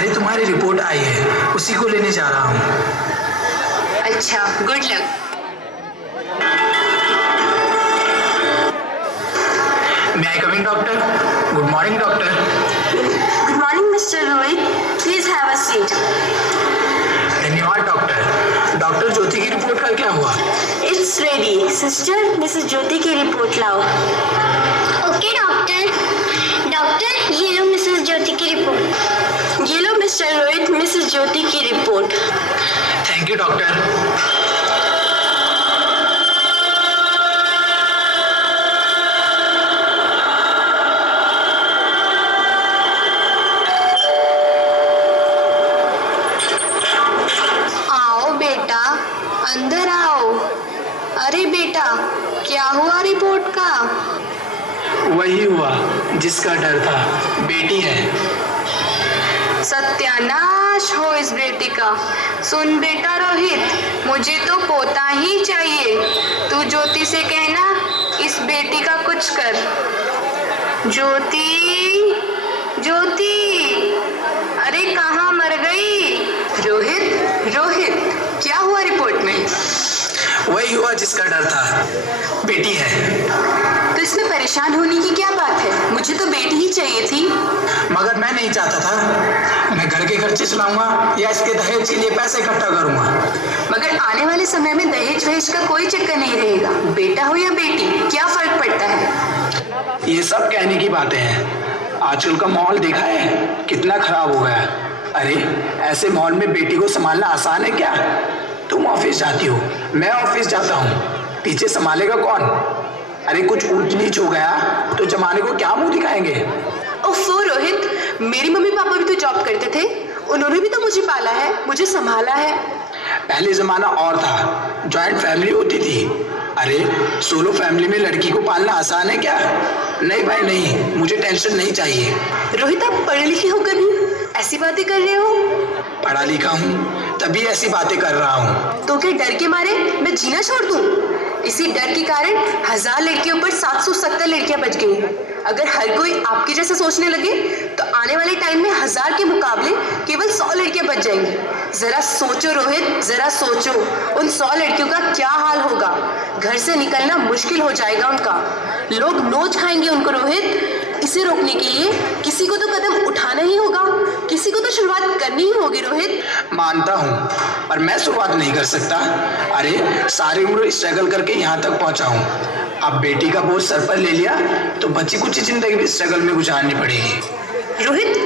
अरे तुम्हारी रिपोर्ट आई है, उसी को लेने जा रहा हूँ। अच्छा, good luck. May I come in, doctor? Good morning, doctor. Good morning, Mr. Rohit. Please have a seat. धन्यवाद डॉक्टर। डॉक्टर ज्योति की रिपोर्ट का क्या हुआ? It's ready. Sister, Mrs. ज्योति की रिपोर्ट लाओ। Okay doctor. डॉक्टर, ये लो मिसेस ज्योति की रिपोर्ट। ये लो मिस्टर रोहित, मिसेस ज्योति की रिपोर्ट। Thank you doctor. अंदर आओ। अरे बेटा, क्या हुआ रिपोर्ट का? वही हुआ जिसका डर था, बेटी है। सत्यानाश हो इस बेटी का। सुन बेटा रोहित, मुझे तो पोता ही चाहिए। तू ज्योति से कहना इस बेटी का कुछ कर। ज्योति, ज्योति, अरे कहाँ मर गई? रोहित, रोहित, क्या हुआ रिपोर्ट में? वही हुआ जिसका डर था, बेटी है। तो इसमें परेशान होने की क्या बात है? मुझे तो बेटी ही चाहिए थी। मगर मैं नहीं चाहता था। मैं घर के खर्चे चलाऊंगा या इसके दहेज के लिए पैसे इकट्ठा करूंगा। मगर आने वाले समय में दहेज वहेज का कोई चक्कर नहीं रहेगा। बेटा हो या बेटी, क्या फर्क पड़ता है? ये सब कहने की बातें हैं। आजकल का माहौल देखा है कितना खराब हो गया। अरे ऐसे माहौल में बेटी को संभालना आसान है क्या? तुम ऑफिस जाती हो, मैं ऑफिस जाता हूँ, पीछे संभालेगा कौन? अरे कुछ ऊंच नीच हो गया तो जमाने को क्या मुंह दिखाएंगे? ओफो रोहित, मेरी मम्मी पापा भी तो जॉब करते थे। उन्होंने भी तो मुझे पाला है, मुझे संभाला है। पहले जमाना और था, जॉइंट फैमिली होती थी। अरे सोलो फैमिली में लड़की को पालना आसान है क्या? नहीं भाई नहीं, मुझे टेंशन नहीं चाहिए। रोहित, आप पढ़े लिखे होकर भी ऐसी बातें कर रहे हो? पढ़ा लिखा हूँ तभी ऐसी बातें कर रहा हूँ। तो क्या डर के मारे मैं जीना छोड़ दूँ? इसी डर के कारण 1000 लड़कियों पर 770 लड़कियां बच गई। अगर हर कोई आपके जैसा सोचने लगे तो आने वाले टाइम में 1000 के मुकाबले केवल 100 लड़कियां बच जाएंगी। जरा सोचो रोहित, जरा सोचो, उन 100 लड़कियों का क्या हाल होगा। घर से निकलना मुश्किल हो जाएगा उनका। लोग नोच खाएंगे उनको रोहित। इसे रोकने के लिए किसी को तो कदम उठाना ही होगा, किसी को तो शुरुआत करनी ही होगी रोहित। मानता हूँ, पर मैं शुरुआत नहीं कर सकता। अरे सारी उम्र स्ट्रगल करके यहाँ तक पहुँचा हूँ। अब बेटी का बोझ सर पर ले लिया तो बची कुछ जिंदगी भी स्ट्रगल में गुजारनी पड़ेगी। रोहित,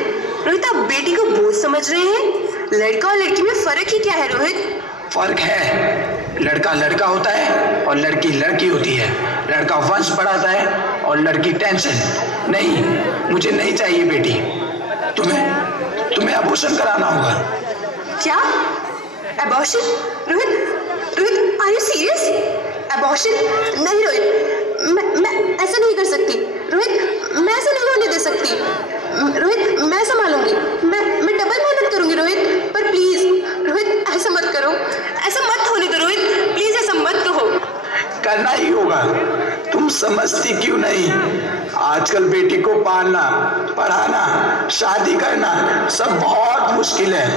रोहित, आप बेटी को बोझ समझ रहे हैं? लड़का और लड़की में फर्क ही क्या है रोहित? फर्क है, लड़का लड़का होता है और लड़की लड़की होती है। लड़का वंश बढ़ाता है और लड़की टेंशन। नहीं, मुझे नहीं चाहिए बेटी। तुम्हें अबॉर्शन कराना होगा। क्या? Abortion? Rohit, Rohit, are you serious? Abortion? नहीं रोहित, मैं ऐसा नहीं कर सकती। रोहित, मैं ऐसा नहीं होने दे सकती। रोहित, मैं संभालूंगी। मैं डबल मेहनत करूंगी रोहित। पर प्लीज रोहित, ऐसा मत करो, ऐसा मत होने दो रोहित, प्लीज ऐसा मत कहो। करना ही होगा। तुम समझती क्यों नहीं? आजकल बेटी को पालना, पढ़ाना, शादी करना सब बहुत मुश्किल है।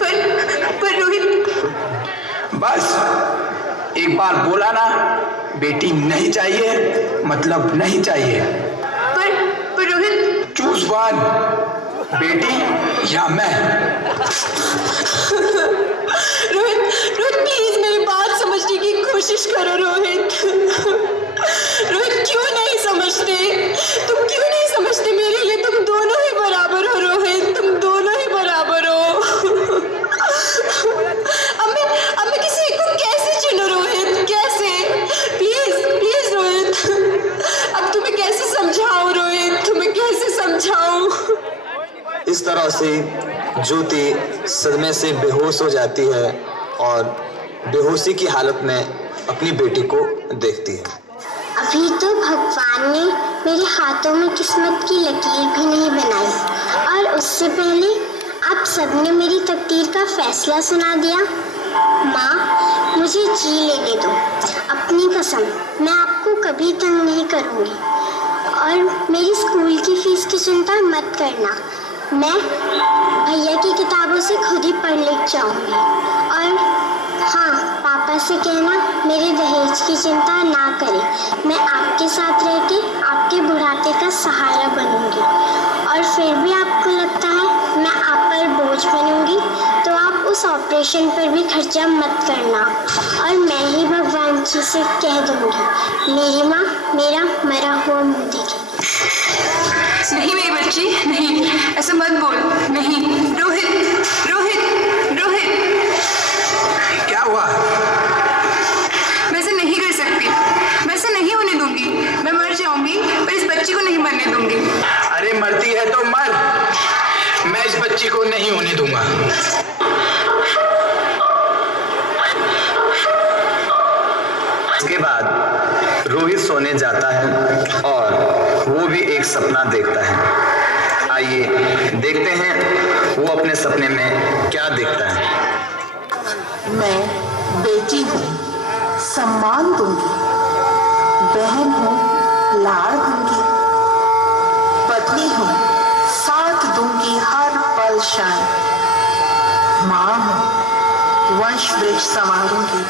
पर रोहित, बस एक बार बोला ना, बेटी नहीं चाहिए मतलब नहीं चाहिए। पर रोहित, चूज वन, बेटी या मैं। रोहित, रोहित प्लीज मेरी बात समझने की कोशिश करो रोहित। रोहित, क्यों नहीं समझते? तुम क्यों नहीं समझते? मेरे लिए तुम दोनों ही बराबर हो रोहित, तुम दोनों ही बराबर हो। अब मैं किसी एक को कैसे चुनूं रोहित, कैसे? प्लीज प्लीज रोहित, अब तुम्हें कैसे समझाऊं रोहित, तुम्हें कैसे समझाऊं? इस तरह से ज्योति सदमे से बेहोश हो जाती है और बेहोशी की हालत में अपनी बेटी को देखती है। अभी तो भगवान ने मेरे हाथों में किस्मत की लकीर भी नहीं बनाई और उससे पहले आप सबने मेरी तकदीर का फैसला सुना दिया। माँ, मुझे जी लेने दो। अपनी कसम, मैं आपको कभी तंग नहीं करूँगी और मेरी स्कूल की फीस की चिंता मत करना। मैं भैया की किताबों से खुद ही पढ़ लिख जाऊंगी। और हाँ, पापा से कहना मेरे दहेज की चिंता ना करें। मैं आपके साथ रह के आपके बुढ़ापे का सहारा बनूंगी। और फिर भी आपको लगता है मैं आप पर बोझ बनूंगी तो आप उस ऑपरेशन पर भी खर्चा मत करना। और मैं ही भगवान जी से कह दूंगी मेरी माँ मेरा मरा हुआ मुँह देखेगी। नहीं मेरी बच्ची, नहीं, ऐसा मत बोल। नहीं रोहित, रोहित, रोहित। क्या हुआ? मैं ऐसा नहीं कर सकती, मैं ऐसा नहीं होने दूंगी। मैं मर जाऊंगी पर इस बच्ची को नहीं मरने दूंगी। अरे मरती है तो मर, मैं इस बच्ची को नहीं होने दूंगा। इसके बाद रोहित सोने जाता है और वो भी एक सपना देखता है। आइए देखते हैं वो अपने सपने में क्या देखता है। मैं बेटी हूँ, सम्मान दूंगी। बहन हूँ, लाड़ दूंगी। पत्नी हूँ, साथ दूंगी हर पल क्षण। माँ हूँ, वंश वृक्ष संवारूंगी।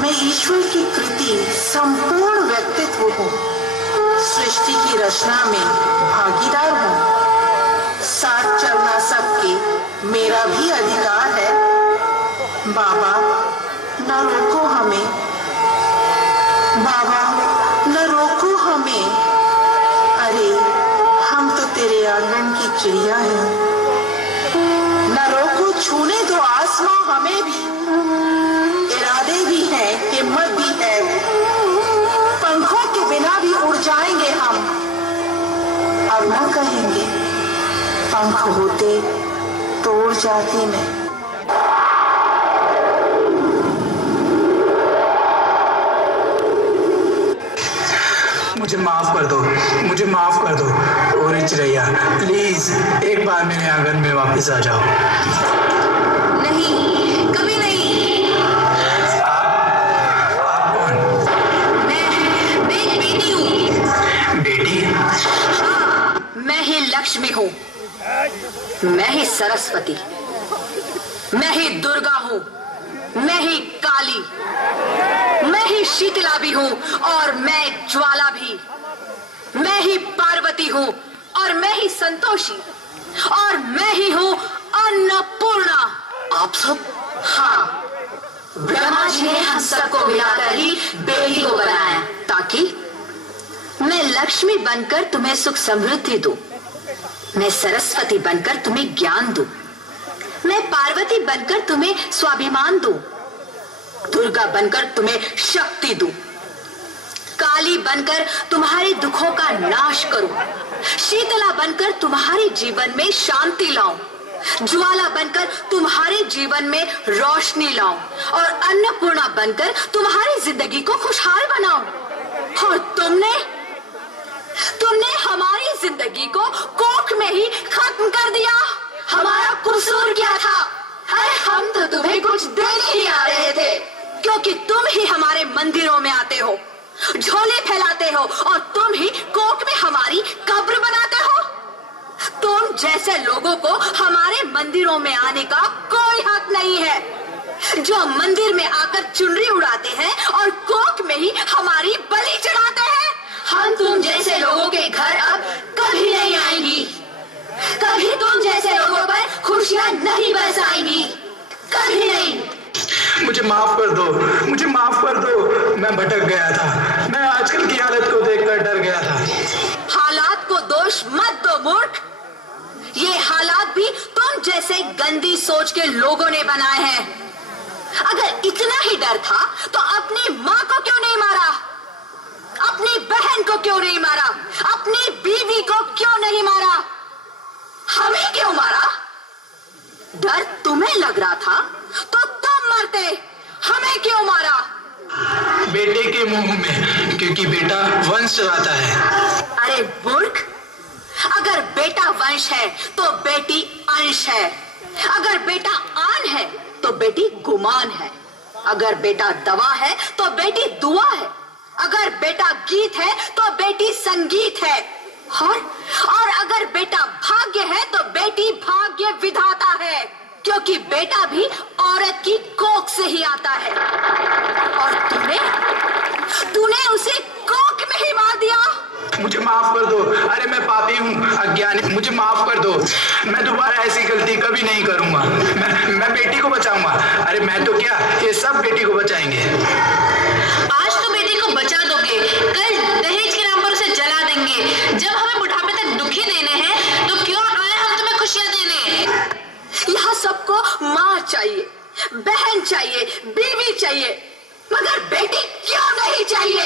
मैं ईश्वर की कृति संपूर्ण व्यक्तित्व हूँ। सृष्टि की रचना में भागीदार हूँ। साथ चलना सबके मेरा भी अधिकार है। बाबा न रोको हमें, बाबा न रोको हमें। अरे हम तो तेरे आंगन की चिड़िया हैं। न रोको, छूने दो आसमां हमें भी। इरादे भी हैं, हिम्मत भी है। पंखों के बिना भी उड़ जाएंगे हम। अब न कहेंगे पंख होते तो उड़ जाती मैं। मुझे माफ कर दो, मुझे माफ कर दो। ओरे चिड़ैया, प्लीज एक बार मेरे आंगन में वापस आ जाओ। नहीं, कभी नहीं। आप कौन? मैं एक बेटी हूँ। बेटी? हाँ, मैं ही लक्ष्मी हूँ, मैं ही सरस्वती, मैं ही दुर्गा हूँ, मैं ही काली, मैं ही शीतला भी हूँ और मैं ज्वाला भी। मैं ही पार्वती हूँ और मैं ही संतोषी और मैं ही हूँ अन्नपूर्णा। आप सब? हाँ, ब्रह्मा जी ने हम सबको मिलाकर ही बेटी को बनाया ताकि मैं लक्ष्मी बनकर तुम्हें सुख समृद्धि दूं, मैं सरस्वती बनकर तुम्हें ज्ञान दूं, मैं पार्वती बनकर तुम्हें स्वाभिमान दूं, दुर्गा बनकर तुम्हें शक्ति दूं, काली बनकर तुम्हारे दुखों का नाश करूं, शीतला बनकर तुम्हारे जीवन में शांति लाऊं, ज्वाला बनकर तुम्हारे जीवन में रोशनी लाऊं और अन्नपूर्णा बनकर तुम्हारी जिंदगी को खुशहाल बनाऊं। और तुमने हमारी जिंदगी को कोख में ही खत्म कर दिया। हमारा कसूर क्या था? अरे हम तो तुम्हें कुछ देने ही आ रहे थे, क्योंकि तुम ही हमारे मंदिरों में आते हो, झोले फैलाते हो और तुम ही कोख में हमारी कब्र बनाते हो। तुम जैसे लोगों को हमारे मंदिरों में आने का कोई हक नहीं है, जो मंदिर में आकर चुनरी उड़ाते हैं और कोख में ही हमारी बलि चढ़ाते हैं। हम तुम जैसे लोगों के घर अब कभी नहीं आएंगी, कभी तुम जैसे लोगों पर खुशियां नहीं बरसाएंगी, कभी नहीं। मुझे माफ कर दो, मुझे माफ कर दो। मैं भटक गया था, मैं आजकल की हालत को देखकर डर गया था। हालात को दोष मत दो मूर्ख, ये हालात भी तुम जैसे गंदी सोच के लोगों ने बनाए हैं। अगर इतना ही डर था तो अपनी माँ को क्यों नहीं मारा, अपनी बहन को क्यों नहीं मारा, अपनी बीवी को क्यों नहीं मारा, हमें क्यों मारा? डर तुम्हें लग रहा था तो तुम मरते, हमें क्यों मारा? बेटे के मुंह में, क्योंकि बेटा वंश चलाता है। अरे मूर्ख, अगर बेटा वंश है तो बेटी अंश है, अगर बेटा आन है तो बेटी गुमान है, अगर बेटा दवा है तो बेटी दुआ है, अगर बेटा गीत है तो बेटी संगीत है, और अगर बेटा भाग्य है तो बेटी भाग्य विधाता है, क्योंकि बेटा भी औरत की कोख से ही आता है। और तूने उसे कोख में ही मार दिया। मुझे माफ कर दो। अरे मैं पापी हूँ, अज्ञानी, मुझे माफ कर दो। मैं दोबारा ऐसी गलती कभी नहीं करूंगा। मैं बेटी को बचाऊंगा। अरे मैं तो क्या, ये सब बेटी को बचाएंगे। आज तो बेटी को बचा दोगे, कल दहेज के नाम पर उसे जला देंगे। जब हमें बुढ़ापे तक दुखी देने हैं तो क्यों आए हम तुम्हें खुशियां देने। यहाँ सबको माँ चाहिए, बहन चाहिए, बीवी चाहिए, मगर बेटी क्यों नहीं चाहिए?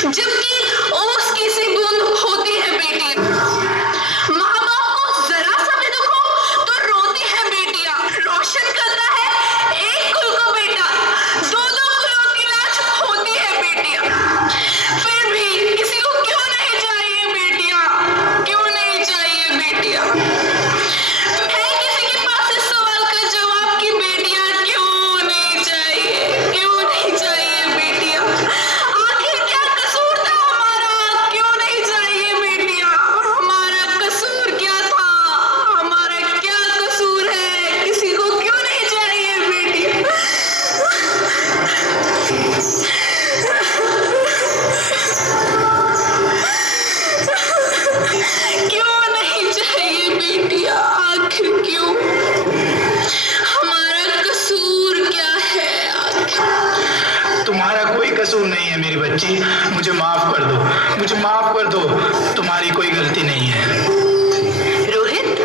जबकि ओस की सी बूंद होती है बेटी। माँ बाप को जरा सा भी दुख हो तो रोती है बेटियां। रोशन करता है एक कुल को बेटा, दो कुलों की लाज होती है बेटियां। फिर भी किसी को क्यों नहीं चाहिए बेटियां, क्यों नहीं चाहिए बेटियां? है किसी के पास इस सवाल का जवाब कि बेटियां क्यों नहीं चाहिए, क्यों नहीं चाहिए बेटियां? आखिर क्या कसूर था हमारा, क्यों नहीं चाहिए बेटियां? हमारा कसूर क्या था, हमारा क्या कसूर है, किसी को क्यों नहीं चाहिए बेटियां? क्यों नहीं चाहिए बेटियां, आखिर क्यों? हमारा कसूर क्या है आखिर? तुम्हारा कोई कसूर नहीं है मेरी बच्ची, मुझे माफ कर दो, मुझे माफ कर दो। तुम्हारी कोई गलती नहीं है। रोहित,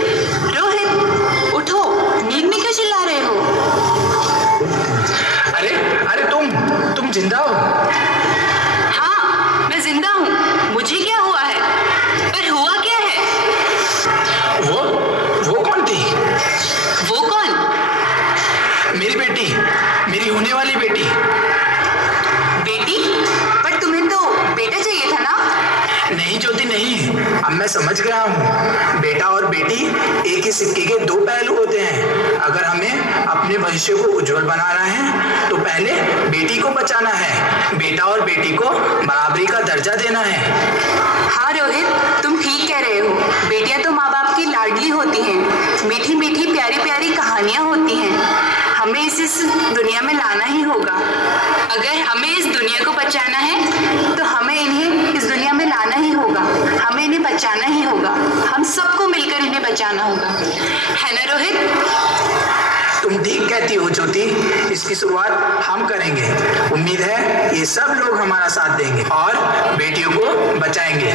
रोहित उठो, नींद में क्यों चिल्ला रहे हो? अरे अरे तुम जिंदा हो? हाँ मैं जिंदा हूँ, मुझे क्या हुआ है? पर हुआ क्या है? वो कौन थी? वो कौन? मेरी बेटी, मेरी होने वाली बेटी। बेटी? पर तुम्हें तो बेटा चाहिए था ना? नहीं ज्योति नहीं, अब मैं समझ गया हूँ। बेटा और बेटी एक ही सिक्के के दो पहलू होते हैं। अगर हमें अपने भविष्य को उज्जवल बनाना है तो पहले बेटी को बचाना है, बेटा और बेटी को बराबरी का दर्जा देना है। हाँ रोहित, तुम ठीक कह रहे हो। बेटियां तो माँ बाप की लाडली होती हैं, मीठी मीठी प्यारी प्यारी कहानियां होती हैं। हमें इस दुनिया में लाना ही होगा। अगर हमें इस दुनिया को बचाना है तो हमें इन्हें इस दुनिया में लाना ही होगा, हमें इन्हें बचाना ही होगा। हम सबको मिलकर इन्हें बचाना होगा, है ना रोहित? तुम ठीक कहती हो ज्योति, इसकी शुरुआत हम करेंगे। उम्मीद है ये सब लोग हमारा साथ देंगे और बेटियों को बचाएंगे।